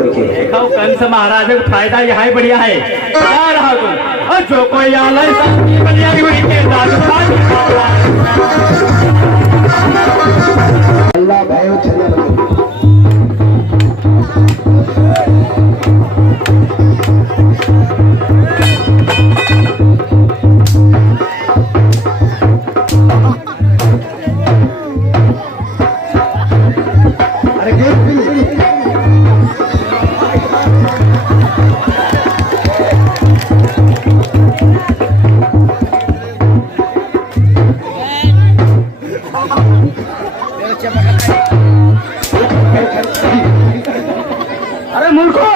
करके देखो कंस महाराज का फायदा यहाँ ही बढ़िया है। क्या रहा तुम और जो कोई आलय बढ़िया की हुई के अल्लाह भयो चले अरे मूर्खो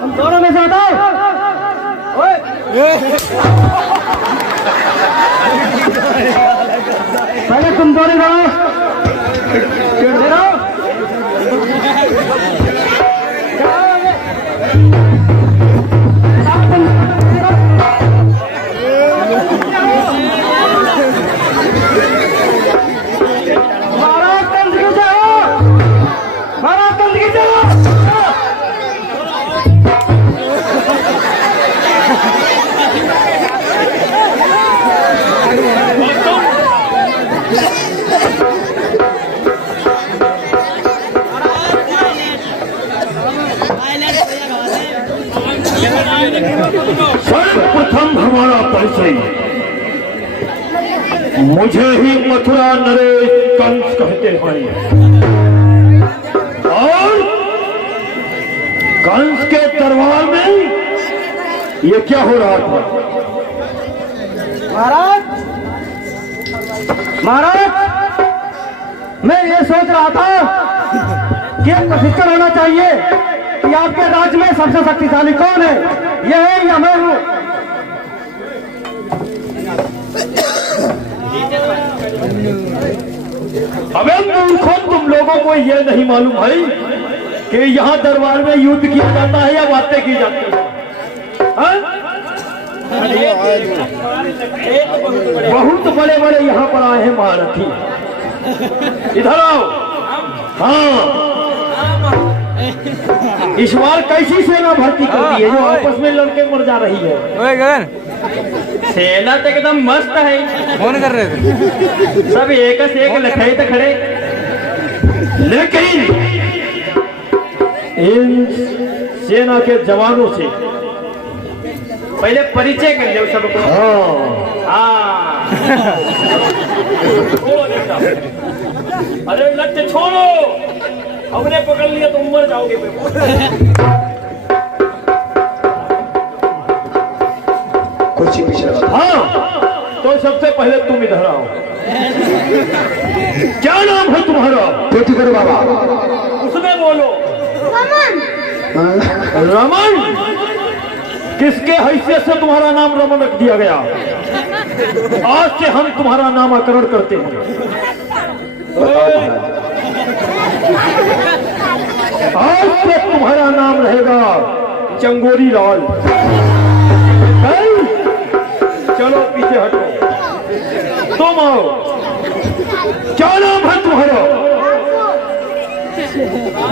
तुम दोनों में से बताओ। पहले तुम दोनों रहो सर्वप्रथम हमारा परिचय, मुझे ही मथुरा नरेश कंस कहते हैं और कंस के दरबार में ये क्या हो रहा था? महाराज मैं ये सोच रहा था कि प्रशिक्षण होना चाहिए कि आपके राज्य में सबसे शक्तिशाली कौन है, ये है या मैं हूं। अबे मूर्खों, तुम लोगों को ये नहीं मालूम है कि यहाँ दरबार में युद्ध किया जाता है या बातें की जाती है? बहुत बड़े बड़े यहाँ पर आए हैं महारथी, इधर आओ। हाँ, इस बार कैसी सेना भर्ती करती है जो आपस में लड़के मर जा रही है? ओए गगन, सेना तो एकदम मस्त है। फोन कर रहे थे सब एक से एक लखाई तो खड़े, लेकिन इन सेना के जवानों से पहले परिचय कर लो सबको। हाँ अरे लट्टे छोड़ो, हमने पकड़ लिया तुम मर जाओगे। कुछ ही पीछे लगा। हाँ, तो सबसे पहले तुम इधर आओ। क्या नाम है तुम्हारा? पेटी करो बाबा। उसमें बोलो। रमन। किसके हैसियत से तुम्हारा नाम रमन रख दिया गया? आज से हम तुम्हारा नामकरण करते हैं। आज से तुम्हारा नाम रहेगा चंगोरी लाल। चलो पीछे हटो, तुम आओ। क्या नाम है तुम्हारा?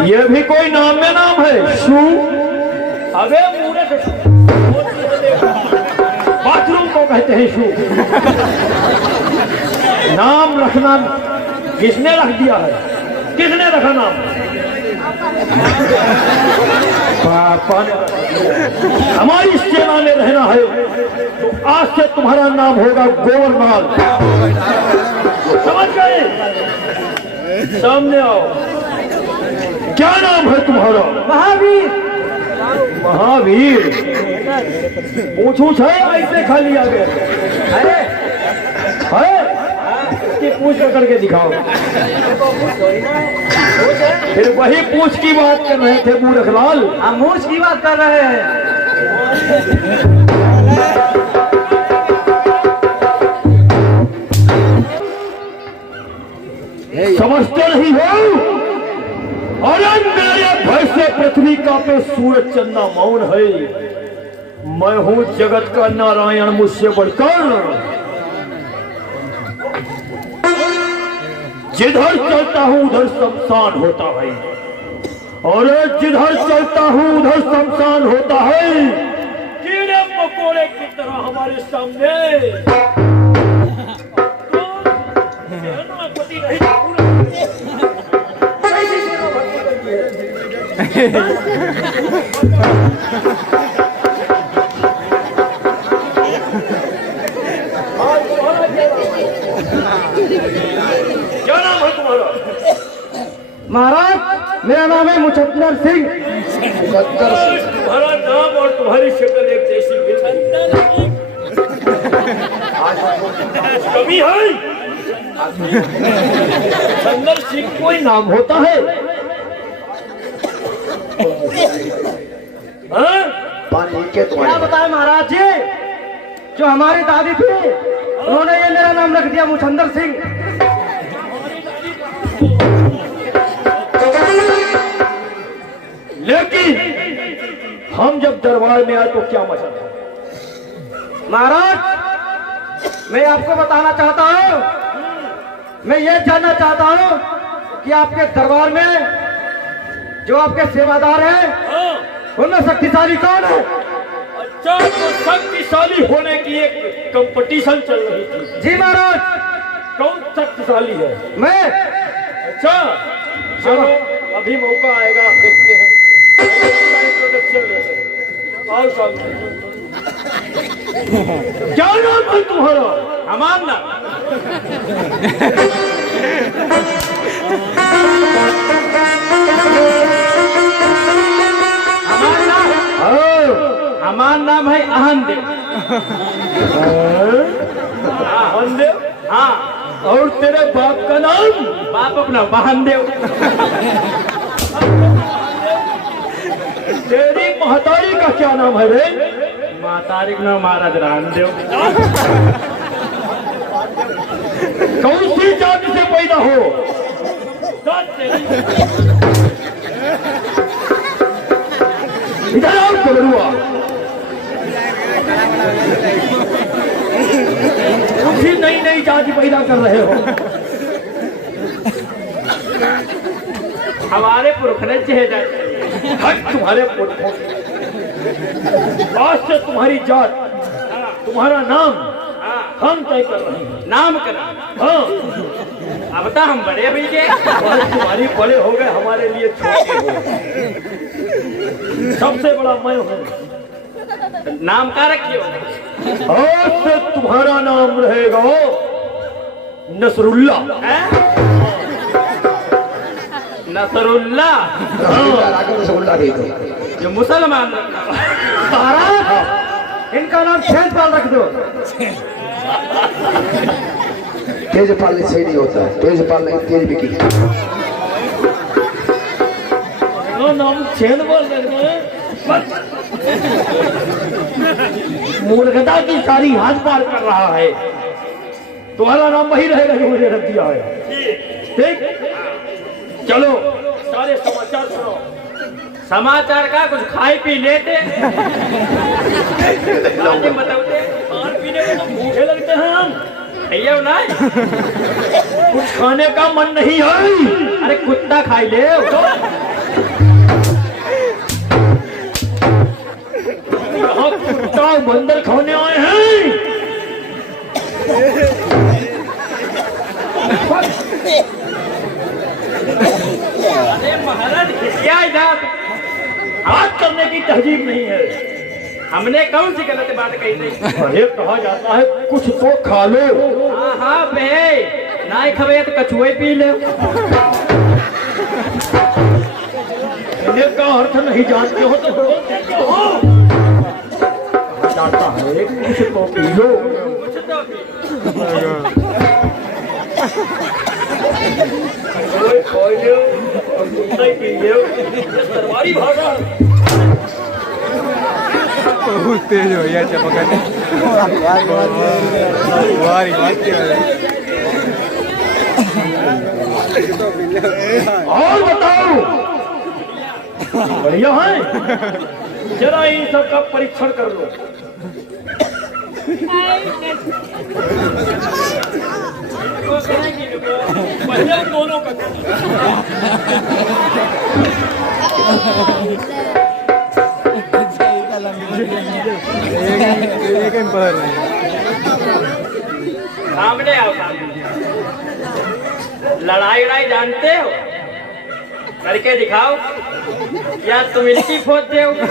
ये भी कोई नाम में नाम है? शू। अबे मूर्ख, बाथरूम को कहते हैं शू। नाम रखना किसने रख दिया है? किसने रखा नाम? पापा ने। हमारी सेना में रहना है तो आज से तुम्हारा नाम होगा गोवर्धन। समझ गए? सामने आओ। क्या नाम है तुम्हारा? महावीर। महावीर? पूछूछ है ऐसे खाली आ गए? अरे है कि पूछ करके दिखाओ। फिर वही पूछ की बात कर रहे थे मूर्ख लाल। हम मूछ की बात कर रहे हैं। समझते नहीं हो? अरे मेरे भय से पृथ्वी का पे सूरज चंदा मौन है। मैं हूं जगत का नारायण, मुझसे बढ़कर। जिधर चलता हूं उधर शमशान होता है। और जिधर चलता हूँ उधर शमशान होता है। कीड़े मकोड़े की तरह हमारे सामने तो सेनापति नहीं क्या नाम है तुम्हारा? महाराज मेरा नाम है मुचद्दर सिंह। तुम्हारा नाम और तुम्हारी शक्ल एक जैसी मिल कभी है? चंदर सिंह कोई नाम होता है? हाँ? पानी के क्या तुम्हारे बताए महाराज जी, जो हमारी दादी थी उन्होंने ये मेरा नाम रख दिया मुचद्दर सिंह। लेकिन हम जब दरबार में आए तो क्या मचा था? महाराज मैं आपको बताना चाहता हूँ, मैं ये जानना चाहता हूँ कि आपके दरबार में जो आपके सेवादार हैं उनमें शक्तिशाली कौन है? अच्छा, तो शक्तिशाली होने की एक कंपटीशन चल रही थी। जी महाराज। कौन शक्तिशाली है? मैं। अच्छा चलो, अभी मौका आएगा, देखते हैं। इंट्रोडक्शन लेते हैं। और सामने क्या नाम है तुम्हारा? हमारा नाम हमारा नाम है अहनदेव। अहनदेव? हाँ। और तेरे बाप का नाम? बाप अपना वाहनदेव। तेरी महतारी का क्या नाम है रे? महतारी का नाम महाराज रामदेव। कौन सी जाति से पैदा हो? इधर आओ कबरुआ। भी नई नई जाति पैदा कर रहे हो। हमारे पुरख ने चेहरा हट तुम्हारे पुरखों की। आज से तुम्हारी जात, तुम्हारा नाम हम तय कर रहे हैं। नाम करा। हाँ, अब तो हम बड़े भी के तुम्हारी बड़े हो गए, हमारे लिए छोटे हो। सबसे बड़ा मैं हूँ। नाम का रखियो। आज से तुम्हारा नाम रहेगा नसरुल्ला। नसरुल्ला आगे रसगुल्ला दे दो। जो मुसलमान महाराज, इनका नाम तेजपाल रख दो। तेजपाल सही नहीं होता है, तेजपाल नहीं तेज बिकी। नाम चैन बोल मूर्खता की सारी हाथ पार कर रहा है। तुम्हारा नाम वही रहेगा जो मुझे रख दिया है। ठीक, चलो सारे समाचार सुनो। समाचार का कुछ खाई पी लेते बताते खान पीने में तो भूखे लगते हैं हम। भैया ना कुछ खाने का मन नहीं है। अरे कुत्ता खाई ले यहाँ कुत्ता बंदर खाने आए हैं। अरे महाराज क्या इधर हाथ करने की तहजीब नहीं है। हमने कौन सी गलत बात कही थी? अरे कहा जाता है कुछ तो खा लो। हाँ हाँ बे ना खबे तो कछुए पी ले। इन्हें का अर्थ नहीं जानते हो तो बोलते क्यों हो? कहा जाता है कुछ तो पी लो। कुछ तो पी कोई लो और कुत्ता ही पी लो। सरवारी भाषा बहुत तेज हो गया चपकने। और बताओ, बढ़िया है? जरा इन सब का परीक्षण कर लो। पहले दोनों का एक एम्पायर नहीं सामने आओ सामने। लड़ाई उड़ाई जानते हो? करके दिखाओ, या तुम इनकी फोड़ दे नहीं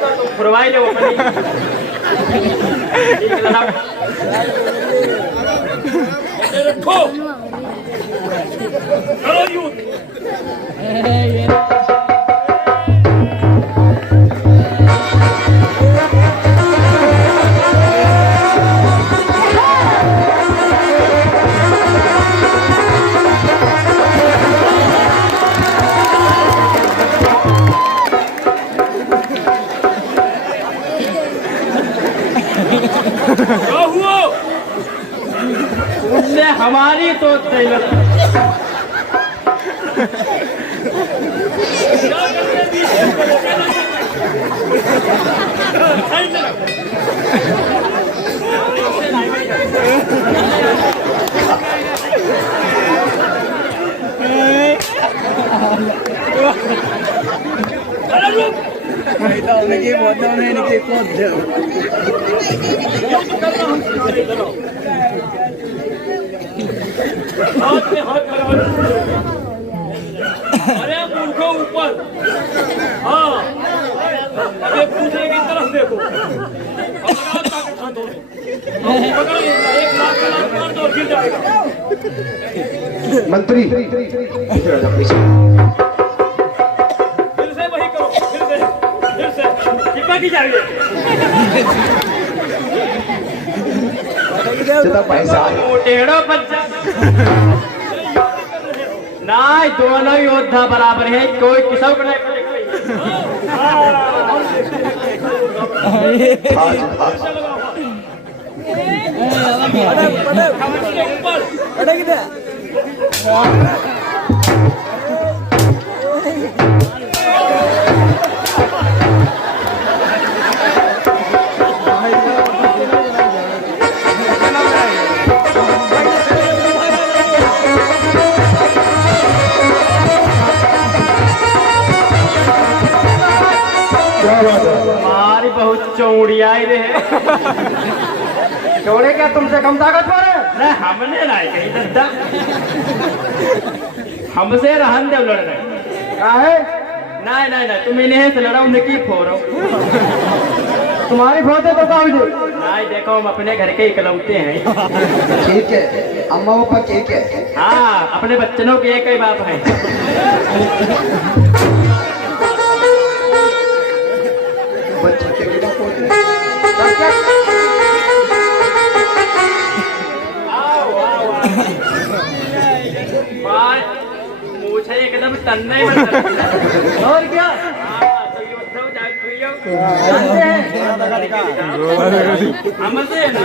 तो तुम फुरवाई लो अपनी। ठीक है, लड़ाओ। रखो करो यूं। क्या हुआ? उसने हमारी तो दौलत हाथ में हाथ लगाओ। अरे मूर्खो ऊपर। हाँ, अरे दूसरे की तरफ देखो। पकड़ो, एक लाख का लाख मार दो, गिर जाएगा। मंत्री फिर से वही करो, फिर से चिपक ही जाएंगे। ज्यादा पैसा टेढ़ो बच्चा ना, दोनों योद्धा बराबर है, कोई किसी को नहीं। हमारी बहुत चौड़ियाई रहे। चौड़े क्या तुमसे कम ताकतवर है? नहीं, हमने नहीं कही दद्दा। हमसे रहन दे लड़ रहे। क्या है? नहीं नहीं नहीं, तुम इन्हें से लड़ाओ, निकी फोड़ो। तुम्हारी फोड़े तो कहो जी। नहीं, देखो हम अपने घर के इकलौते हैं। ठीक है, अम्मा पापा ठीक है। हाँ, अपने बच्चों के एक ही बाप है। बच्चे के बिना कोई नहीं। मुझे एकदम तन्ना ही बनता। और क्या? तो ये बताओ, जानते हैं हमसे ना।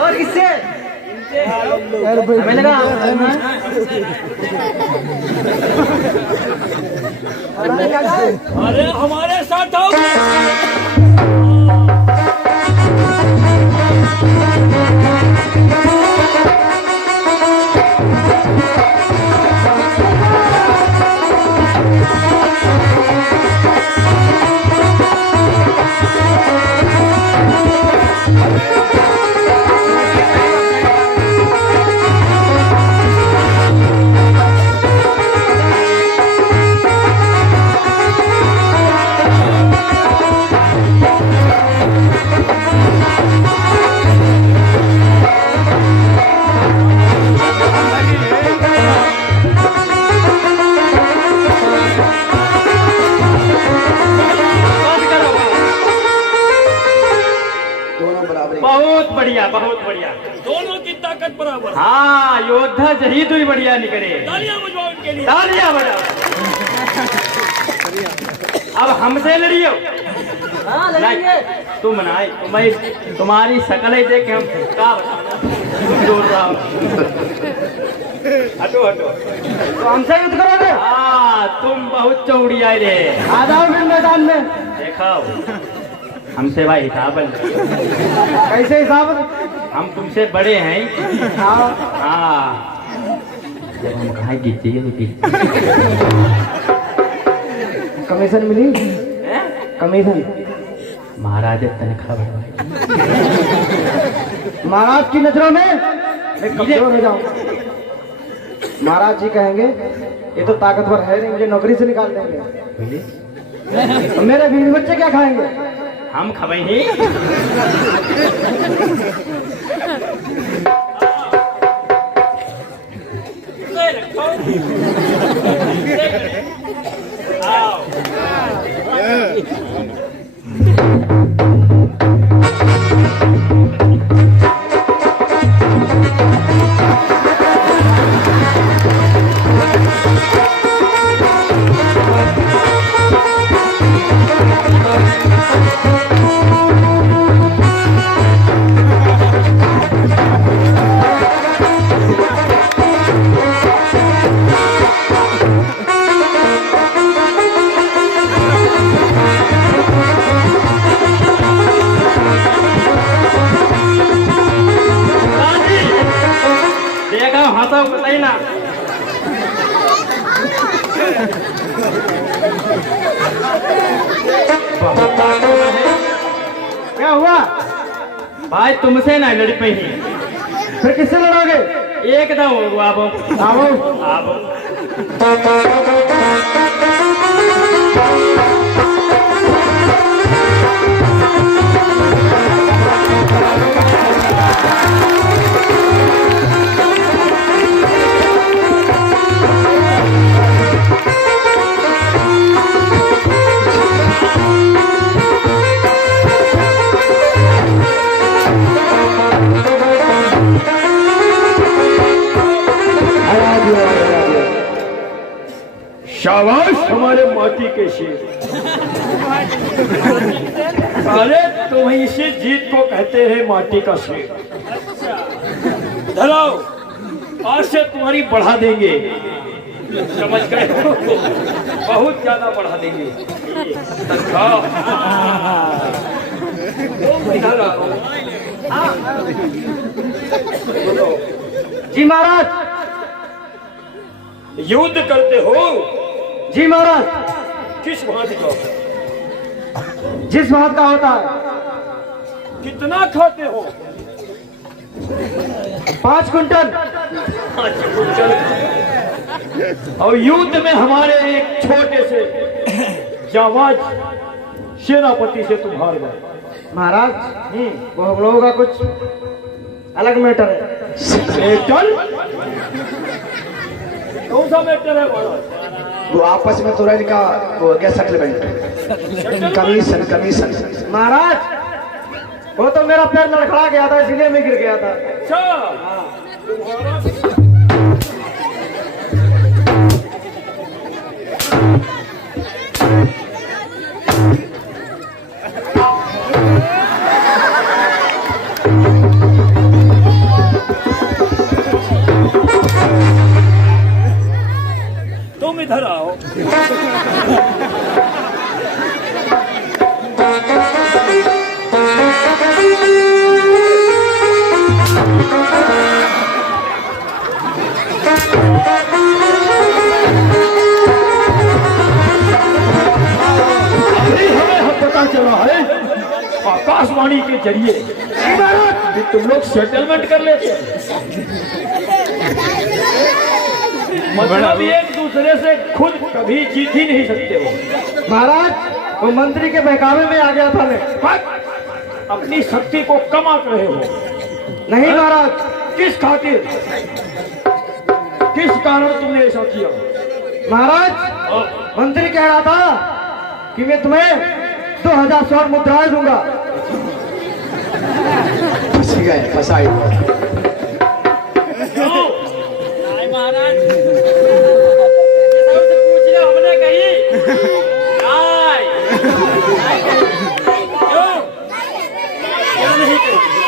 और किससे? हमें लगा अरे हमारे साथ आओ। बहुत बढ़िया, बहुत बढ़िया। दोनों की ताकत बराबर। हाँ, योद्धा जही तो ही बढ़िया निकले। तालियां बजाओ इनके लिए। तालियां बजाओ। अब हमसे लड़ियो। हाँ, लड़िए। तुम ना, तुम्हारी शकल ही देख के हम क्या तुम जोड़ रहा हो। हटो हटो। तो हमसे युद्ध करोगे? हाँ, तुम बहुत चौड़ी आए रे। आ जाओ फिर मैदान में। देखो, हमसे भाई हिसाब है। कैसे हिसाब? हम तुमसे बड़े हैं। हाँ हाँ, जब हम कहाँ गिर जाइए तो गिर कमीशन मिली? कमीशन? महाराज तनख्वाह बढ़वाई। महाराज की नजरों में मैं कमजोर हो जाऊं। महाराज जी कहेंगे ये तो ताकतवर है नहीं, मुझे नौकरी से निकाल देंगे। तो मेरे बीवी बच्चे क्या खाएंगे? हम खबई हंसा बताइए ना। क्या हुआ भाई तुमसे ना लड़ पाई, फिर किससे लड़ोगे? एकदम आओ आओ आओ। शाबाश हमारे माटी के शेर। अरे तुम ही इसी जीत को कहते हैं माटी का शेर। धराओ, आज से तुम्हारी बढ़ा देंगे, समझ गए हो? बहुत ज्यादा बढ़ा देंगे तनख्वाह। जी महाराज। युद्ध करते हो? जी महाराज। किस भांति का? जिस बात का होता है। कितना खाते हो? 5 कुंटल। और युद्ध में हमारे एक छोटे से जाबाज सेनापति से तुम हार गए। महाराज वो हम लोगों का कुछ अलग मैटर है। मैटर? कौन सा मैटर है महाराज? वो आपस में तुरंत का वो हो गया सेटलमेंट, कमीशन कमीशन। महाराज वो तो मेरा पैर लड़खड़ा गया था, इसलिए मैं गिर गया था। अच्छा, तुम इधर आओ। पता चला है आकाशवाणी के जरिए कि तुम लोग सेटलमेंट कर लेते हैं, मतलब एक दूसरे से खुद कभी जीत ही नहीं सकते हो। महाराज वो मंत्री के बहकावे में आ गया था मैं। अपनी शक्ति को कम आंक रहे हो। नहीं महाराज। किस खातिर, किस कारण तुमने ऐसा किया? महाराज मंत्री कह रहा था कि मैं तुम्हें 2000 स्वर्ण मुद्राएं दूंगा। फंस गए, फंसाई। हमने कही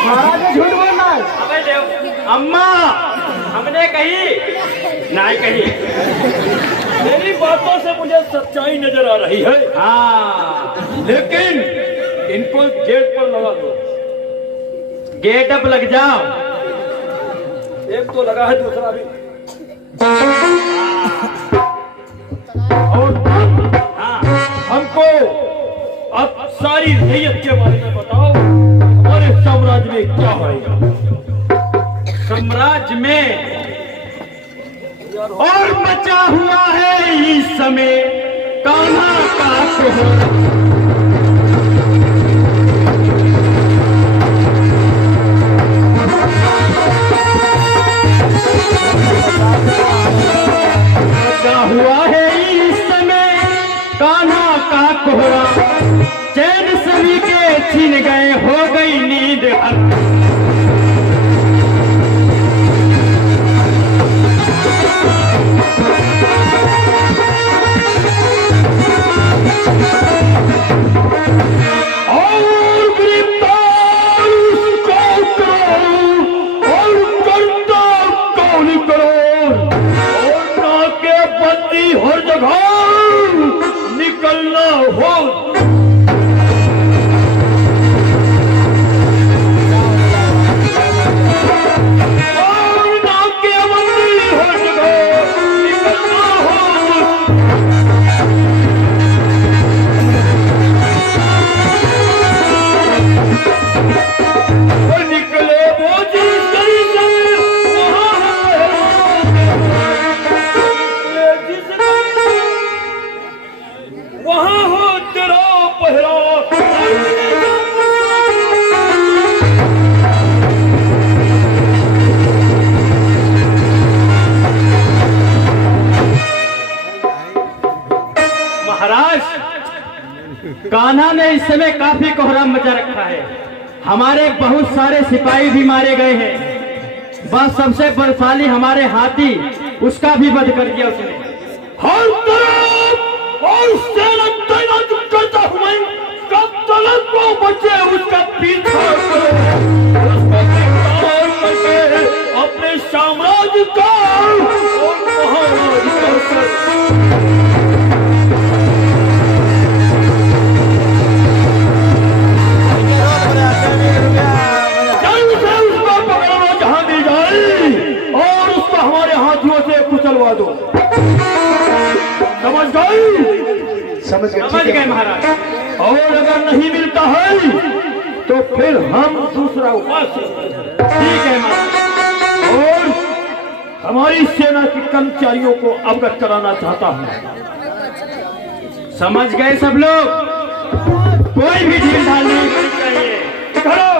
महाराज ने झूठ बोलना है। अम्मा हमने कही नहीं कही। मेरी बातों से मुझे सच्चाई नजर आ रही है। हाँ लेकिन इनको गेट पर लगा दो। गेट अप लग जाओ। एक तो लगा है, दूसरा भी। और हमको अब सारी रैयत के बारे में बताओ, हमारे साम्राज्य में क्या होगा? साम्राज्य में और बचा हुआ है इस समय कान्हा का कोहरा। बचा हुआ है इस समय कान्हा का कोहरा, चैन सभी के छीन गए, हो गई नींद हर। हर जगह निकलना हो। और नाकेबंदी हर जगह निकलना हो। और निकले वो जिस तरीके वहां हो तेरा पहरा। महाराज, कान्हा ने इस समय काफी कोहराम मचा रखा है। हमारे बहुत सारे सिपाही भी मारे गए हैं। बस सबसे बलशाली हमारे हाथी, उसका भी वध कर दिया उसने। हर तरफ और सेना तैनात करता हूं मैं, कब तलक को बचे उसका पीछा करो, उसको गिरफ्तार करके अपने साम्राज्य का और महाराज उसको पकड़ना जहां दी जाए और उसको हमारे हाथियों से कुचलवा दो। समझ गए? समझ गए महाराज। और अगर नहीं मिलता है तो फिर हम दूसरा उपाय। ठीक है महाराज। और हमारी सेना के कर्मचारियों को अवगत कराना चाहता हूं। समझ गए सब लोग? कोई भी ढील ढाल नहीं करनी चाहिए। खड़ो।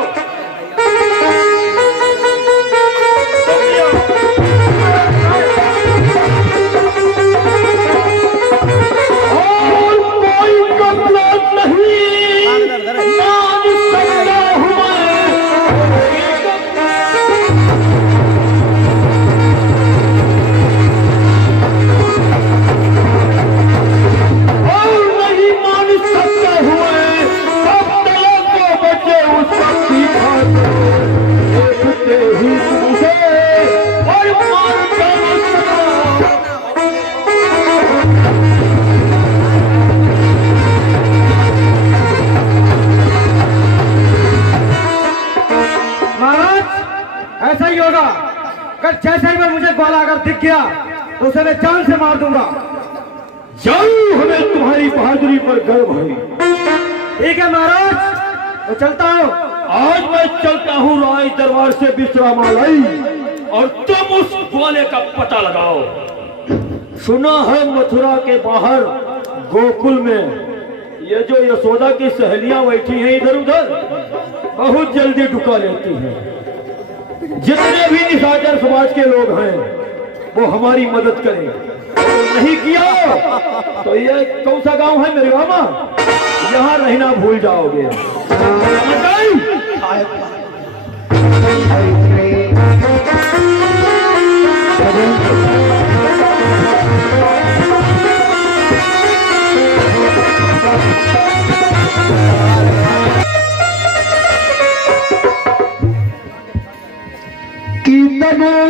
ऐसा ही होगा। कल जैसे ही मैं मुझे गोला अगर दिख गया तो उसे मैं जान से मार दूंगा। जाओ, हमें तुम्हारी बहादुरी पर गर्व है। ठीक है महाराज, तो चलता हूँ। आज मैं चलता हूँ राय दरबार से विश्रामालय, और तुम उस ग्वाले का पता लगाओ। सुना है मथुरा के बाहर गोकुल में ये जो यशोदा की सहेलियां बैठी हैं इधर उधर, बहुत जल्दी ढुका लेती हैं। जितने भी निशाचर समाज के लोग हैं वो हमारी मदद करें। नहीं किया तो ये कौन सा गांव है मेरे मामा, यहाँ रहना भूल जाओगे।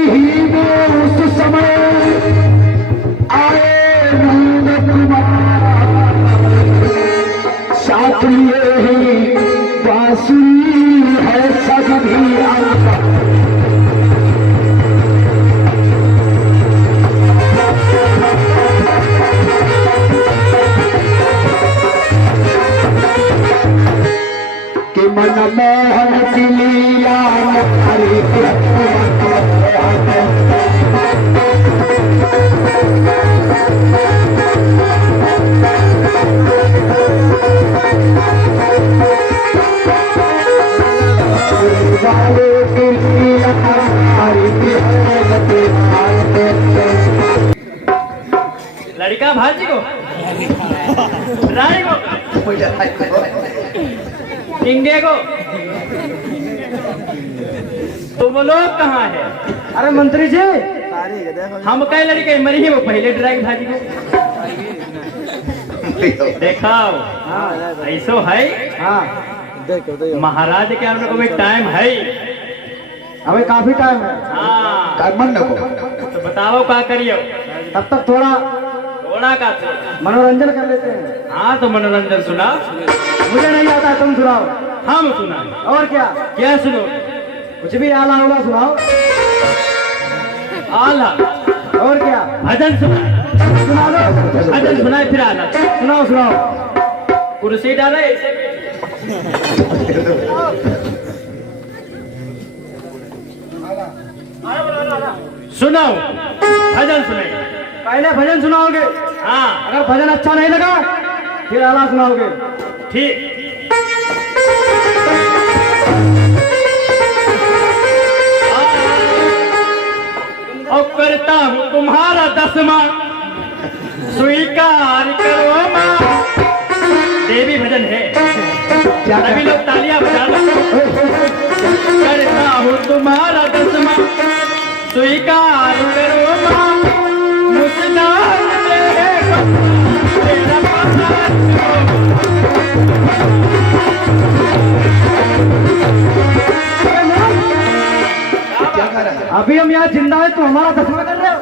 ही में उस समय आए नंद कुमार, साथ लिए ही बांसुरी है सभी मनमोहन की लीला नारी वाले की लीला नारी लड़का भाजी को रानी को इंगे को तुम लोग कहाँ है? अरे मंत्री जी, हम कई लड़के मरी ही वो पहले ड्राइंग भाजी को देखाओ। ऐसो है हाँ महाराज के आप लोगों में टाइम है। अभी काफी टाइम है, हाँ मन नको तो बताओ क्या करियो। तब तक थोड़ा थोड़ा का तो मनोरंजन कर लेते हैं। हाँ तो मनोरंजन सुना। मुझे नहीं आता है, तुम सुनाओ। हम सुना और क्या क्या सुनो? कुछ भी आला उला सुनाओ। आला और क्या भजन सुना, सुना दो। भजन सुनाए फिर आला सुनाओ सुनाओ। कुर्सी डाले ऐसे सुनाओ, भजन सुनाए। पहले भजन सुनाओगे, हाँ अगर भजन अच्छा नहीं लगा फिर आला सुनाओगे। ठीक। और करता हूँ तुम्हारा 10वां स्वीकार करो माँ। देवी भजन है, सभी लोग तालियां बजा लो। करता हूँ तुम्हारा 10वां स्वीकार करो माँ। मुस्कान तेरे को तेरा पता क्या कर रहा है? अभी हम यहाँ जिंदा है तो हमारा 10वां कर रहे हो।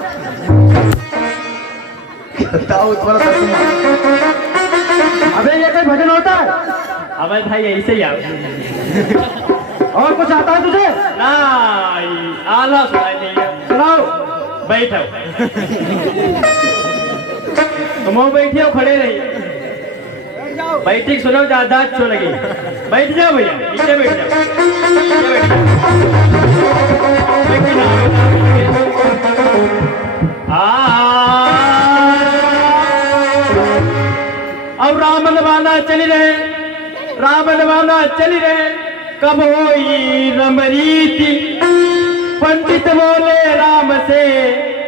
बताओ तुम्हारा दसवां। अबे ये कोई भजन होता है? हमारे भाई ऐसे ही आओ। और कुछ आता है तुझे? नहीं, आला सुनाई नहीं है। सुनाओ। बैठो। तुम बैठे हो, खड़े रहिए। बैठी सुनो, ज्यादा अच्छो लगी। बैठ जाओ भैया, नीचे बैठ जाओ, नीचे बैठ जाओ। अब राम नवाना चली रहे, राम नवाना चली रहे। कब होई रमरीति, पंडित बोले राम से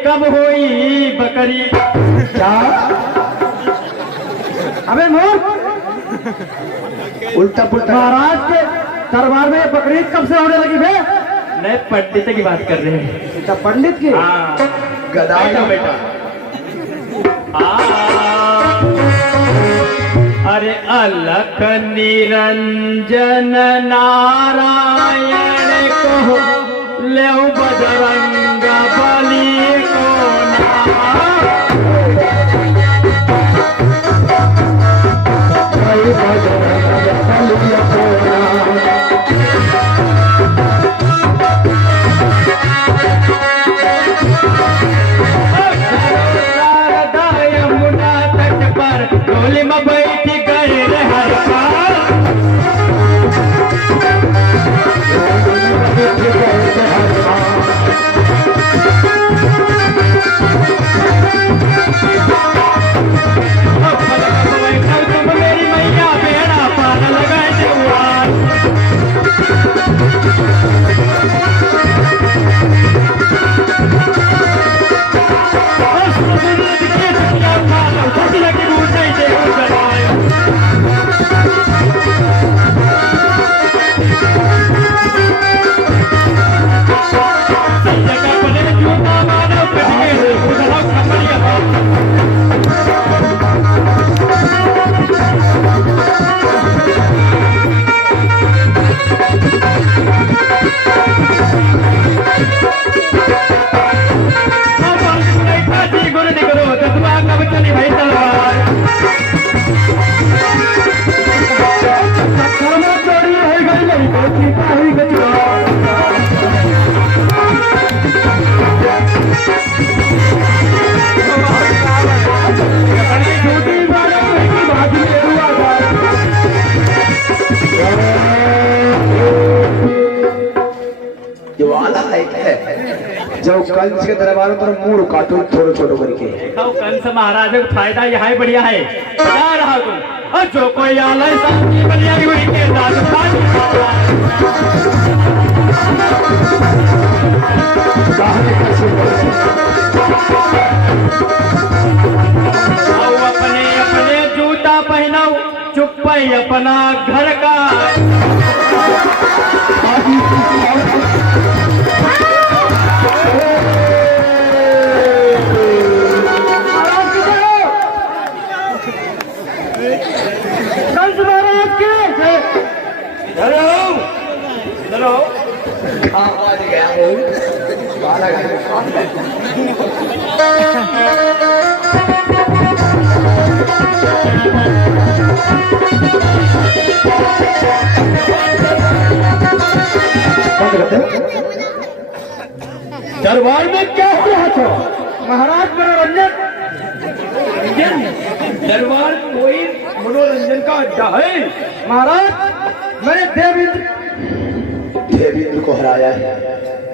कब होई बकरी। क्या अबे मोर, उल्टा पुल्टा महाराज के दरबार में बकरीद कब से होने लगी बे? नहीं, पंडित की बात कर रहे हैं। अच्छा, पंडित की। हाँ गधा बैठो बेटा। अरे अलख निरंजन नारायण को ले बजरंग बली को शारदा यमुना तट पर डोली में बैठ गए रे हर पार। तुम मेरी मैया बेड़ा पार लगाए जवान। लगी लायक है जो कंस के दरबार पर मुंह काटो थोड़ो छोटो करके। देखो कंस महाराज का फायदा यहाँ ही बढ़िया है, बता रहा तुम और जो कोई आला शादी बढ़िया की हुई के दाद अपने अपने जूता पहनाओ चुप अपना घर का। कंस महाराज के आवाज गया वो बाला गाने दरबार में क्या हो रहा था? महाराज मनोरंजन। दरबार कोई मनोरंजन का अड्डा है? महाराज मैंने देवेंद्र को हराया है।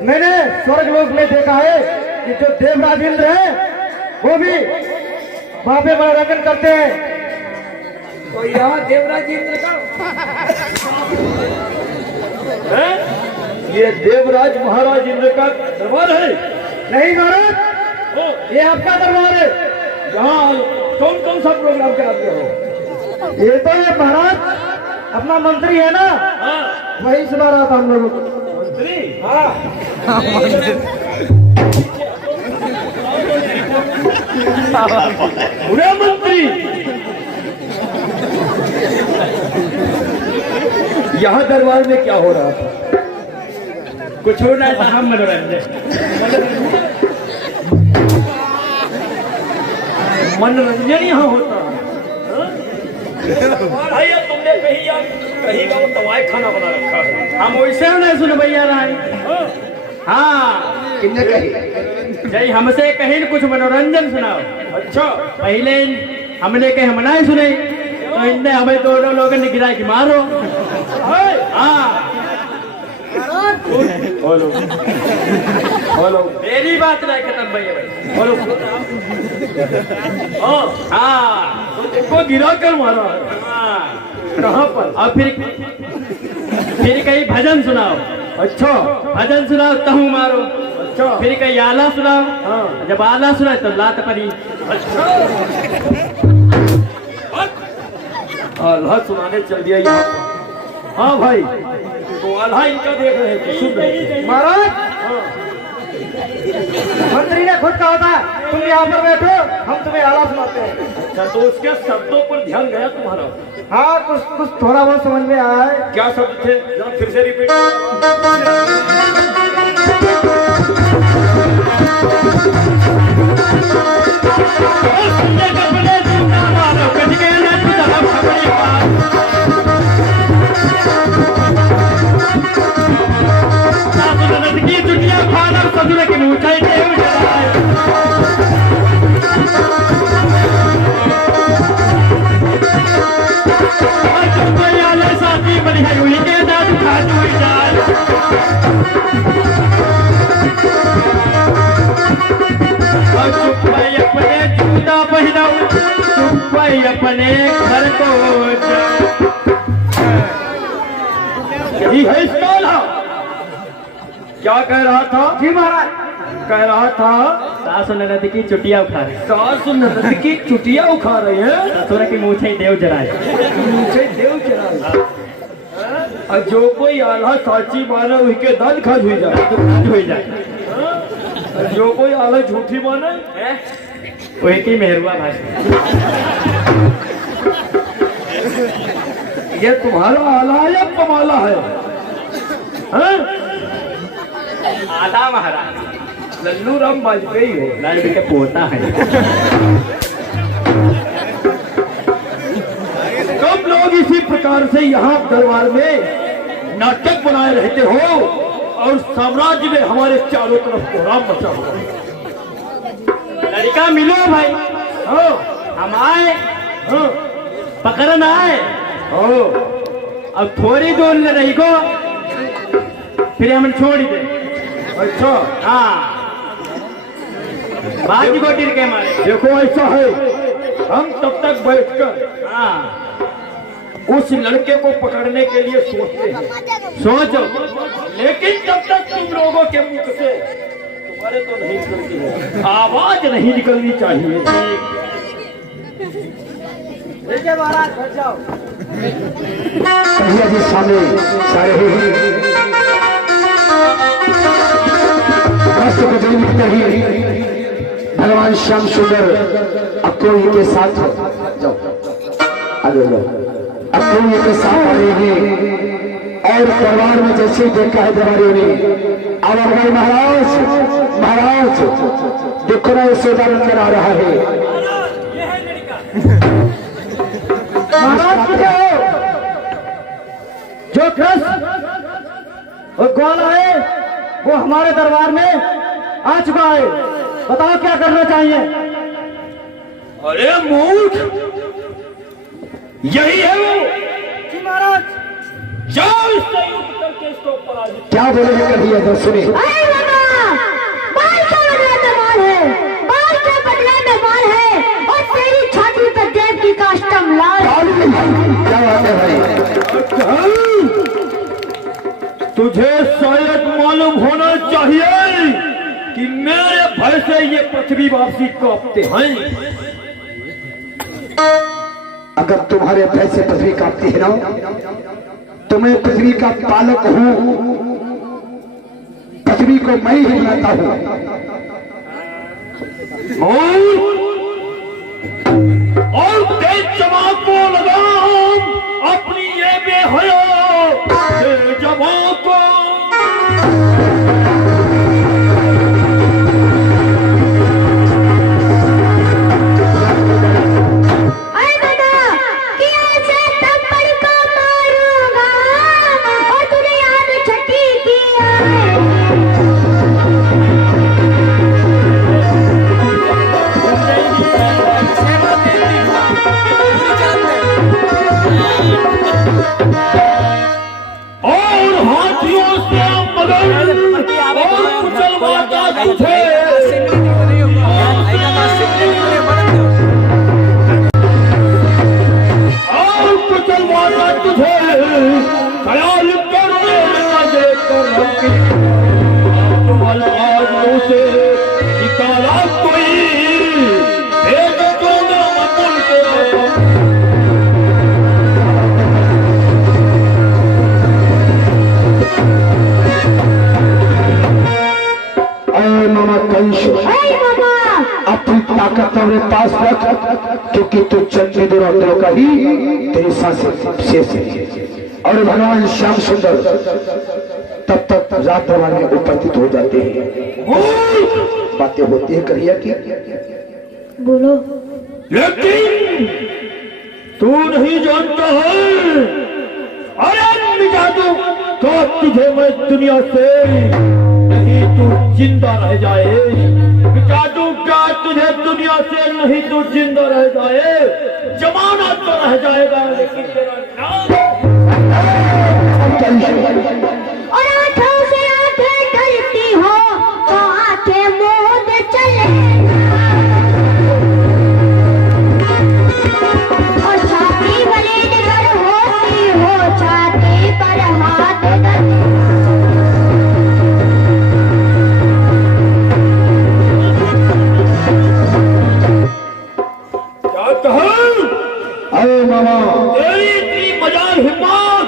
मैंने स्वर्ग लोक में देखा है कि जो देवराज इंद्र है वो भी वहां पे मनोरंजन करते हैं। तो यहाँ देवराज इंद्र का है? ये देवराज महाराज इंद्र का दरबार है? नहीं महाराज, ये आपका दरबार है। यहाँ कौन कौन सा प्रोग्राम कराते हो? ये तो है महाराज अपना मंत्री है ना, हाँ, वही सुना रहा था हम लोगों को। मंत्री? हाँ पूरे मंत्री यहाँ दरबार में क्या हो रहा था? कुछ हो रहा था, हम मनोरंजन। मनोरंजन यहाँ होता है? भैया तुमने कहीं का वो दवाई खाना बना रखा है। हम वैसे नहीं सुन भैया रानी। हाँ किन्ने कही जय हमसे कहीं न कुछ मनोरंजन सुनाओ। अच्छा, पहले हमने कहे हम नहीं सुने तो इनने हमें दोनों लोगों ने गिरा कि मारो। हाँ बोलो बोलो, मेरी बात नहीं खत्म भैया भाई। बोलो। हाँ इनको गिरा कर मारा है? हाँ कहाँ पर? और फिर कहीं भजन सुनाओ। अच्छा भजन सुनाओ तहु मारो। अच्छा, फिर कहीं आला सुनाओ। हाँ। जब आला सुनाए तो लात पड़ी। अच्छा, आल्हा सुनाने चल दिया यहाँ। हाँ भाई, तो आल्हा इनका देख रहे थे, सुन रहे थे। महाराज मंत्री ने खुद कहा था तुम यहाँ पर बैठो, हम तुम्हें आला सुनाते हैं। अच्छा, तो उसके शब्दों पर ध्यान गया तुम्हारा? हाँ कुछ कुछ थोड़ा बहुत समझ में आया है। क्या शब्द थे? जरा फिर से रिपीट। ससुर की ऊंचाई देव जलाए। साथी बढ़िया हुई के दाद खाट हुई जाए। चुप भाई अपने जूता पहनाओ, चुप भाई अपने घर को जाओ। यही है इसका आल्हा? क्या कह रहा था? जी महाराज, कह रहा था सास ननद की चुटिया उठा रहे, सास ननद की चुटिया उखा रहे हैं। ससुर की मूछे देव जलाए। मुझे देव चला। और जो कोई आल्हा साची माने उसके दाल खाज हुई जाए। हुई जाए और जो कोई आल्हा झूठी माने वही की मेहरुआ भाषा। ये तुम्हारा आल्हा या कमाला है? हाँ? आधा महाराज लल्लू राम वाजपेयी हो। लाल के पोता है। कब लोग इसी प्रकार से यहाँ दरबार में नाटक बनाए रहते हो और साम्राज्य में हमारे चारों तरफ कोहराम मचा हुआ है। लड़का मिलो भाई। हाँ, हम आए हाँ, पकड़न आए। हाँ, अब थोड़ी दूर न रही को फिर हम छोड़ दे। अच्छा हाँ बाजी को टिर के मारे। देखो ऐसा है, हम तब तक बैठकर हाँ उस लड़के को पकड़ने के लिए सोचते हैं, सोचो। लेकिन जब तक तुम लोगों के मुख से तुम्हारे तो नहीं निकलती है, आवाज नहीं निकलनी चाहिए। देखिए महाराज बैठ जाओ। कन्हैया जी सामने सारे ही राष्ट्र को जन्म ही भगवान श्याम सुंदर अक्रोही के साथ जाओ, आगे जाओ, अक्रोही के साथ आ रहे हैं। और दरबार में जैसे ही देखा है दरबारियों ने, अब भाई महाराज महाराज देखो ना, सोदा नजर आ रहा है। महाराज क्या हो? जो कृष्ण और ग्वाला है वो हमारे दरबार में आ चुका है, बताओ क्या करना चाहिए? अरे मूर्ख, यही है वो। जी महाराज। जाओ इससे युद्ध करके इसको पराजित। क्या बोलेंगे कन्हैया तो सुने। अरे बाबा, बाल का बदला दबाल है, बाल का बदला दबाल है, और तेरी छाती पर देव की काष्टम लाल। क्या बात है भाई? तुझे शायद मालूम होना चाहिए कि मेरे भय से ये पृथ्वीवासी कांपते हैं। अगर तुम्हारे भय से पृथ्वी कांपती है ना, तो मैं पृथ्वी का पालक हूं, पृथ्वी को मैं ही बनाता हूं। और तेज जवान को लगाम अपनी ये बेहया जवान को। अपनी ताकत अपने पास रख, क्योंकि तू चंद्र दुरात्रों का ही तेरी सांसें शेष है। और भगवान श्याम सुंदर तब तक रात दरबार में उपस्थित हो जाते हैं। बातें होती है कन्हैया की। बोलो। लेकिन तू नहीं जानता है, अरे मिजाजू तो तुझे मैं दुनिया से नहीं तू जिंदा रह जाए। मिजाजू क्या तुझे दुनिया से नहीं तू जिंदा रह जाए, जमाना तो रह जाएगा लेकिन तेरा नाम। और आंखों से आंखें डरती हो तो आंखें मूंद चले, और छाती बलीद कर होती हो छाती पर हाथ धर। क्या कहा? अरे मामा, तेरी इतनी मजाल हिम्मत,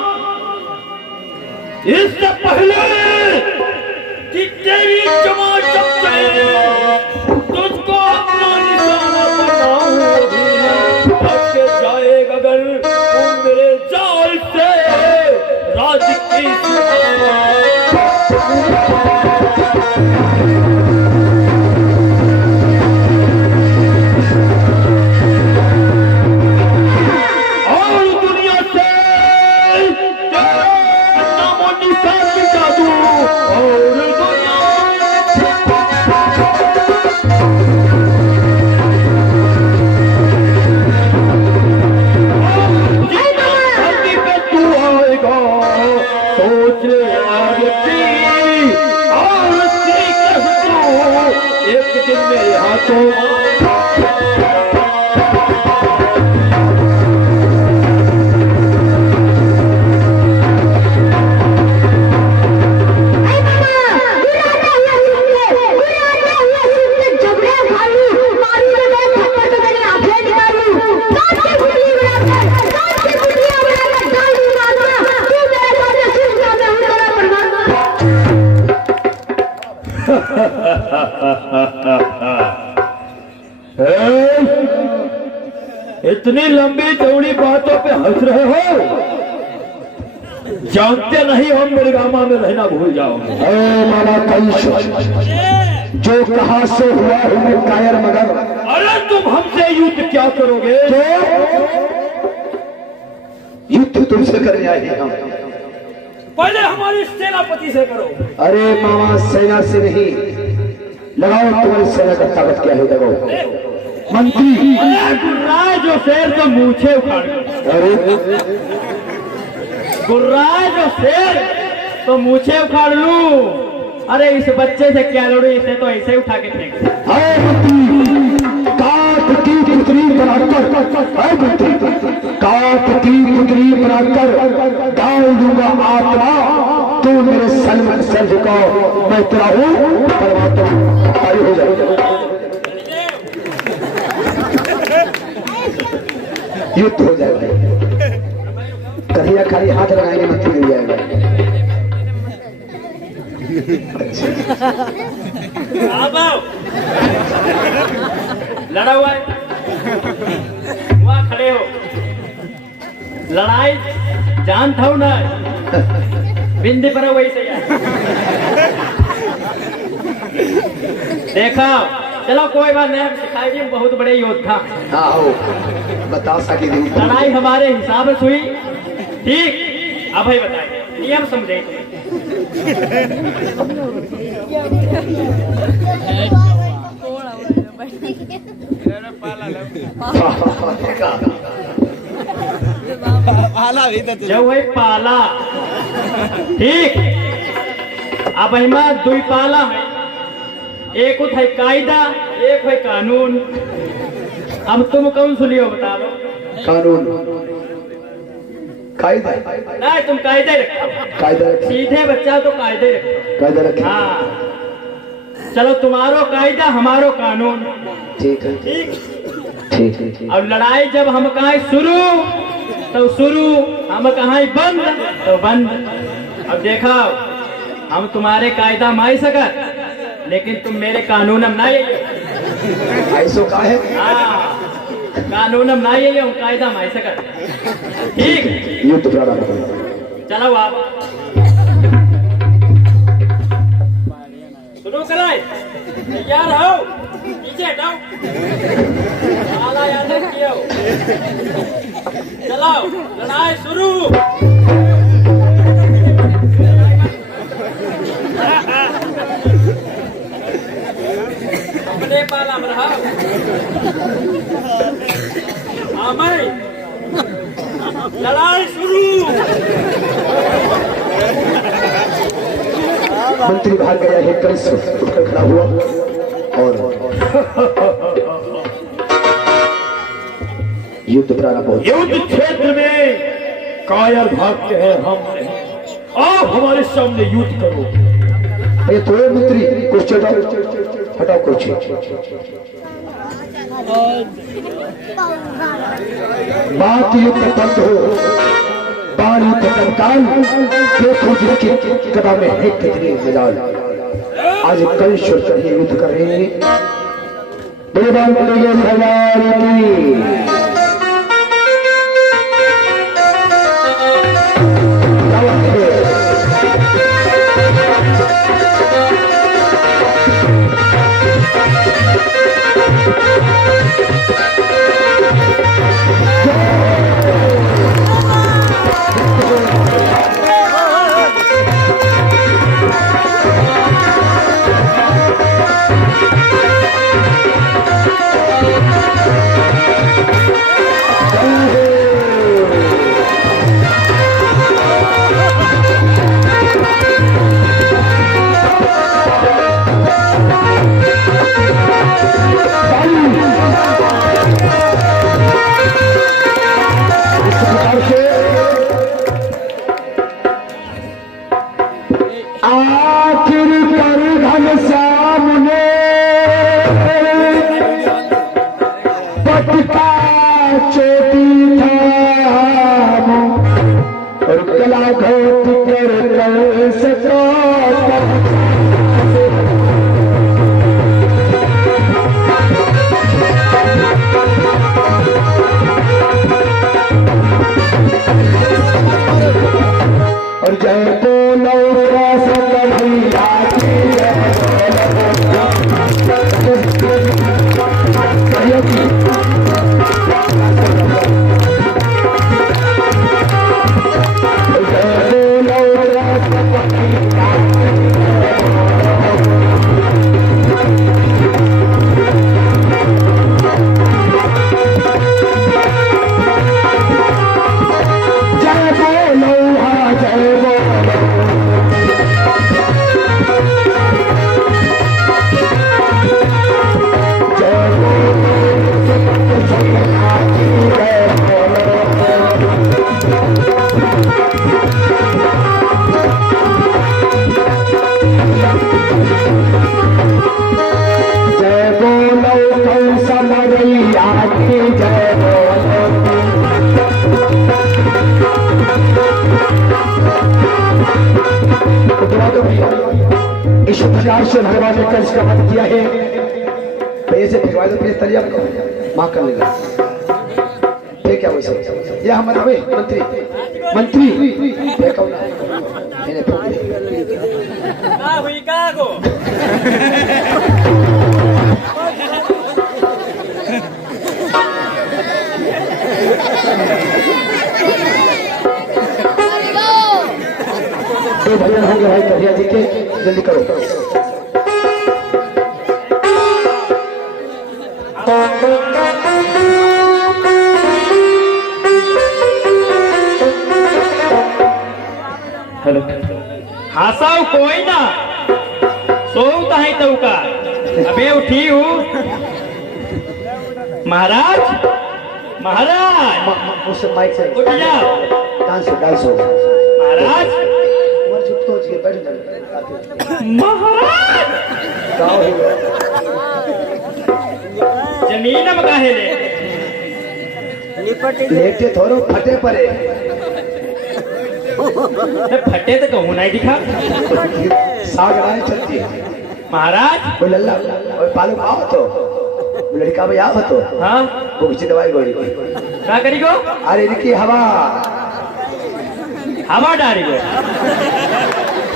इससे पहले कि तेरी जमा जब चले तुझको अपना निशाना बनाऊं, आपके जाएगा अगर तुम मेरे जाल से राज की जादू और दुनिया इतनी लंबी चौड़ी बातों पे हंस रहे हो? जानते नहीं हम मिर्गामा में रहना भूल जाओगे। मामा कंस, जो कहा से हुआ हमें कायर मगर। अरे तुम हमसे युद्ध क्या करोगे? युद्ध तुमसे करने आए हैं हम। पहले हमारी सेनापति से करो। अरे मामा, सेना से नहीं, लगाओ तुम्हारी सेना का ताकत क्या है, लगाओ। मंत्री गुर्राए जो शेर तो मूछे उखाड़ लो। अरे गुर्राए जो शेर तो मूछे उखाड़ लूं। अरे इस बच्चे से क्या लड़ू, इसे तो ऐसे उठा के फेंक। हाय मंत्री, काट की पुतली बनाकर, हाय मंत्री, काट की पुतली बनाकर डाल दूंगा आत्मा। तू मेरे सलमान से झुकाओ, मैं तेरा हूँ परमात्मा। आयु हो जाए, युद्ध हो जाएगा। कहिया खाली हाथ लगाएंगे, मंत्री मिल जाएगा। लड़ा हुआ है, वहां खड़े हो। लड़ाई जान था ना, बिंदी पर वही सही है। देखा, चलो कोई बात नहीं, हम सिखाई दी, बहुत बड़े योद्धा। हाँ हो, बता सके लड़ाई हमारे हिसाब से हुई, ठीक? अब भाई बताइए, नियम समझे तुम्हें। जब वही पाला, ठीक? अब हिमा दुई पाला है, एक है कायदा, एक है कानून। अब तुम कौन सुनियो, बता दो। कानून, कायदा, नहीं तुम कायदे रखो, कायदा रखे, सीधे बच्चा तो कायदे रखो। कायदा रखे। हाँ चलो, तुम्हारो कायदा हमारो कानून, ठीक है, ठीक? ठीक है, ठीक। अब लड़ाई जब हम कहा शुरू तो शुरू, हम कहा बंद तो बंद। अब देखा, हम तुम्हारे कायदा माई सकत, लेकिन तुम मेरे कानून हम ना ये। ऐसो का है? हाँ, कानून हम ना ये, हम कायदा माई सकत, ठीक? युद्ध प्रारंभ करो। चलो आप शुरू कराए, तैयार हो? नीचे हटाओ, आला याद रखियो। चलो लड़ाई शुरू। अपने पाला में रहो। हाँ मैं, लड़ाई शुरू। मंत्री भाग गया है, कंस उठकर खड़ा हुआ और युद्ध प्रारंभ हो। युद्ध क्षेत्र में कायर भागते हैं, हम नहीं। आप हमारे सामने युद्ध करो। ये थोड़े मंत्री कुछ हटाओ कुछ। बात युद्ध बंद हो, बाल युद्ध तत्काल। देखो जिसकी कदम में है कितनी मजाल। आज कल चढ़े युद्ध कर रहे हैं। भगवान की जिस प्रकार से भगवान ने कंस का वध किया है, पैसे भिजवा दो, प्लीज तलिया माँ कर लेगा। ठीक है वैसे ये हम बतावे मंत्री मंत्री देखो ना मैंने फोन का हुई का गो तो भजन होंगे भाई कन्हैया जी के, जल्दी करो। हेलो हासाऊ कोई ना सोता है तो का अबे उठी हूँ महाराज महाराज उससे माइक से उठ जाओ डांस हो महाराज उमर चुप तो जी बैठ जा महाराज गाओ जमीन में काहे ले लेटे थोरो फटे परे फटे तो कहूँ नहीं दिखा साग राय चलती है महाराज वो लल्ला और पालू आओ तो वो लड़का भाई आओ तो हाँ वो कुछ दवाई गोली क्या करी गो अरे इनकी हवा डारी गो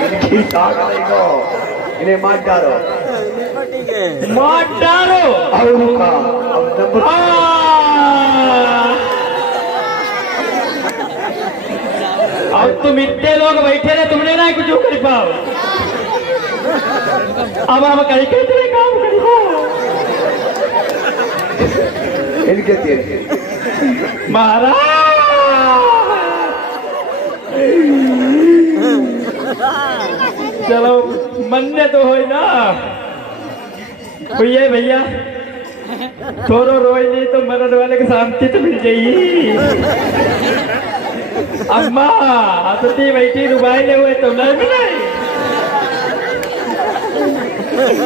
इनकी साग नहीं को इन्हें मार डालो अब उनका अब नंबर अब तुम इतने लोग बैठे रहे तुमने ना कुछ कर पाओ अब हम कहीं कहीं काम करी इनके तीर महाराज चलो मन्ने तो हो ना भैया भैया थोड़ो रोई नहीं तो मरद वाले को शांति तो मिल जाएगी। अम्मा हंसती बैठी रुबाई ले हुए तो नहीं मिले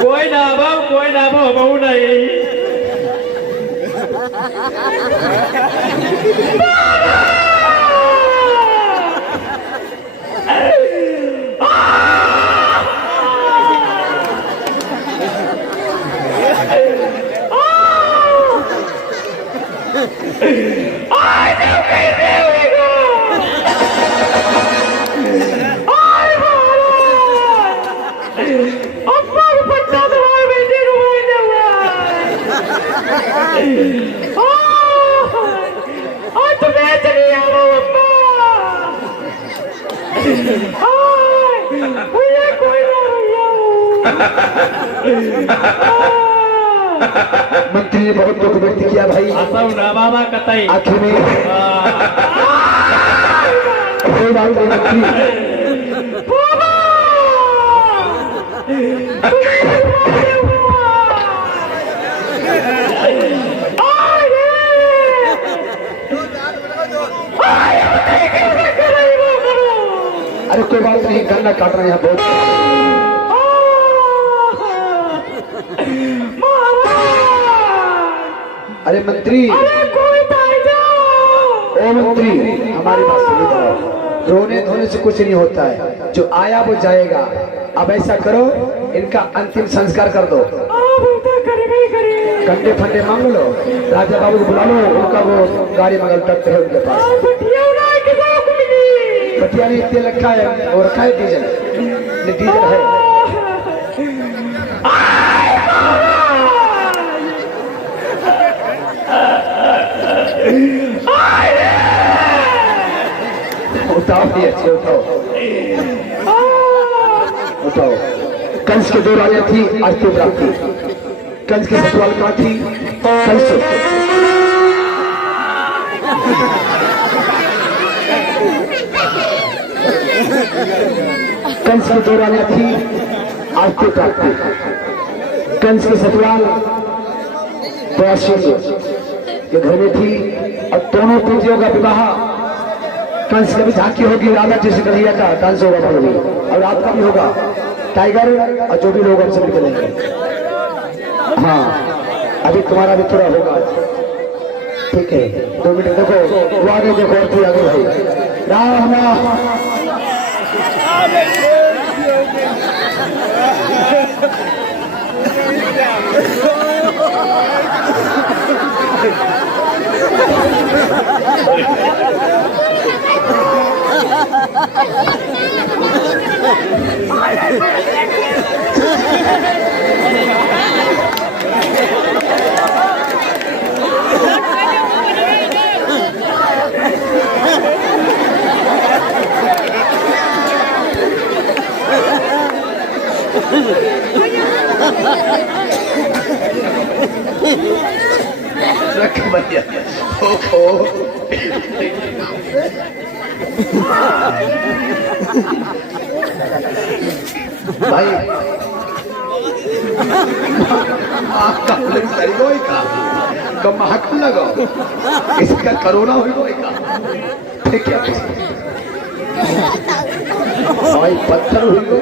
कोई ना बहु नहीं मंत्री ने बहुत दुख व्यक्त किया भाई। बाबा कतई आखिर में कोई बात नहीं मंत्री अरे कोई बात नहीं, गन्ना काट रहे हैं यहाँ बहुत। अरे मंत्री ओ मंत्री हमारी बात सुनो, रोने धोने से कुछ नहीं होता है, जो आया वो जाएगा। अब ऐसा करो इनका अंतिम संस्कार कर दो, कंडे फंडे मांग लो, राजा बाबू को बुला लो, उनका वो गाड़ी मंगल तक है उनके पास। बटिया ने इतने रखा है और रखा है डीजल है। उठाओ भी अच्छे उठाओ। कंस के दो राजा थी, आरती प्राप्ति। कंस की ससुराल कहाँ थी? कंस कंस की दो राजा थी, आरती प्राप्ति। कंस की ससुराल के घर में थी और दोनों पुत्रियों का विवाह कंस का भी झांकी होगी, राधा जैसे कन्हैया का डांस होगा होगी, और आपका भी होगा टाइगर, और जो भी लोग हमसे निकलेंगे। हाँ अभी तुम्हारा भी थोड़ा होगा, ठीक है 2 मिनट देखो, वो आगे देखो और फिर आगे भाई। राम राम रख भैया ओ भाई आपका सही कोई का कम हक लगो इसका करोना हुई कोई का ठीक है भाई पत्थर हुई को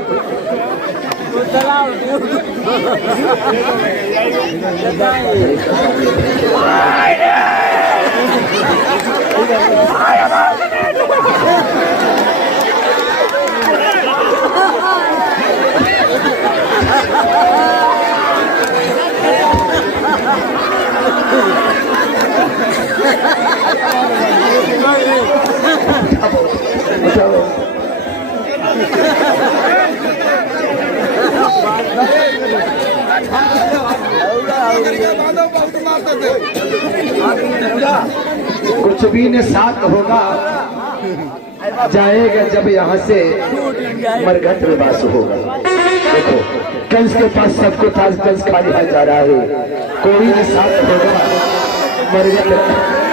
कुछ भी ने साथ होगा जाएगा जब यहाँ से मरघट निवास होगा। देखो कंस के पास सबको था, कंस खाली हाथ जा रहा है, कोई ने साथ होगा मरघट